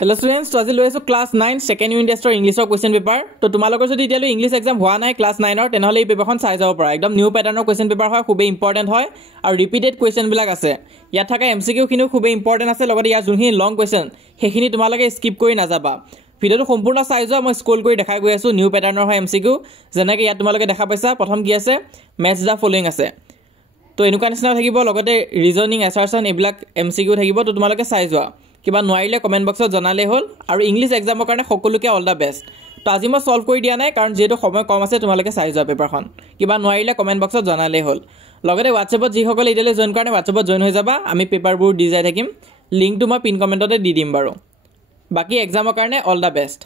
Hello students, so আজি লৈ আছো ক্লাস 9 সেকেন্ড ইউনিট টেষ্টৰ ইংলিছৰ কোৱেশ্চন পেপাৰ। তো তোমালোকৰ যদি ইতিয়ালৈ ইংলিছ এক্সাম হোৱা নাই ক্লাস 9 ৰ তেনেহলে এই পেপাৰখন চাই যাব পাৰা। একদম নিউ প্যাটাৰ্নৰ কোৱেশ্চন পেপাৰ হয়, খুব ইম্পৰ্টেন্ট হয় আৰু ৰিপিটেড কোৱেশ্চন বিলাক আছে। ইয়াত থকা এমসিকিউ খিনিও খুব ইম্পৰ্টেন্ট আছে, লগতে ইয়াৰ যোনখিনি লং কোৱেশ্চন সেইখিনি তোমালোকে স্কিপ কৰি নাযাবা। ভিডিওটো সম্পূৰ্ণ চাই যোৱা, মই স্ক্ৰল কৰি দেখাই গৈ আছো। নিউ প্যাটাৰ্নৰ হয় এমসিকিউ, যেনেকৈ ইয়াত তোমালোকে দেখা পাইছা। প্ৰথম কি আছে, মেচ দা ফলোইং আছে। তো এনেকুৱা নিচিনা থাকিব, লগতে ৰিজনিং এছাৰচন এইবিলাক এমসিকিউ থাকিব। তো তোমালোকে চাই যোৱা, কিবা নোৱাৰিলে কমেন্ট বক্সত জনালে হ'ল। আৰু ইংলিছ এক্সামৰ কাৰণে সকলোকে অল দা বেষ্ট। তো আজি মই সলভ কৰি দিয়া নাই, কাৰণ যেহেতু সময় কম আছে, তোমালোকে চাই যোৱা পেপাৰখন। কিবা নোৱাৰিলে কমেন্ট বক্সত জনালে হ'ল। লগতে হোৱাটছএপত যিসকলে এতিয়ালৈ জইন কৰা নাই, হোৱাটছএপত জইন হৈ যাবা। আমি পেপাৰবোৰ দি যাই থাকিম, লিংকটো মই পিন কমেণ্টতে দি দিম বাৰু। বাকি এক্সামৰ কাৰণে অল দা বেষ্ট।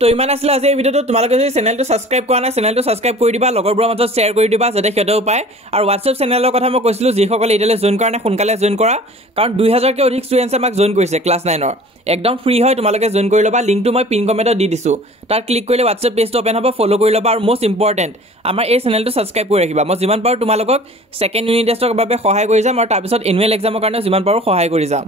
তো ইমান আছিল আজি এই ভিডিওটো। তোমালোকে যদি চেনেলটো সাবস্ক্ৰাইব কৰা নাই, চেনেলটো সাবস্ক্ৰাইব কৰি দিবা, লগৰবোৰৰ মাজত শ্বেয়াৰ কৰি দিবা, যাতে সিহঁতেও পায়। আৰু হোৱাটছএপ চেনেলৰ কথা মই কৈছিলোঁ, যিসকলে এতিয়ালৈ জইন কৰা নাই সোনকালে জইন কৰা, কাৰণ 2000কে অধিক ষ্টুডেণ্টছে আমাক জইন কৰিছে ক্লাছ 9ৰ। একদম ফ্ৰী হয়, তোমালোকে জইন কৰি ল'বা। লিংকটো মই পিন কমেণ্টত দি দিছোঁ, তাত ক্লিক কৰিলে হোৱাটছএপ পেজটো অপেন হ'ব, ফ'ল' কৰি ল'বা। আৰু মষ্ট ইম্পৰ্টেণ্ট, আমাৰ এই চেনেলটো সাবস্ক্ৰাইব কৰি ৰাখিবা। মই যিমান পাৰোঁ তোমালোকক ছেকেণ্ড ইউনিট টেষ্টৰ বাবে সহায় কৰি যাম, আৰু তাৰপিছত এনুৱেল এক্সামৰ কাৰণেও যিমান পাৰোঁ সহায় কৰি যাম।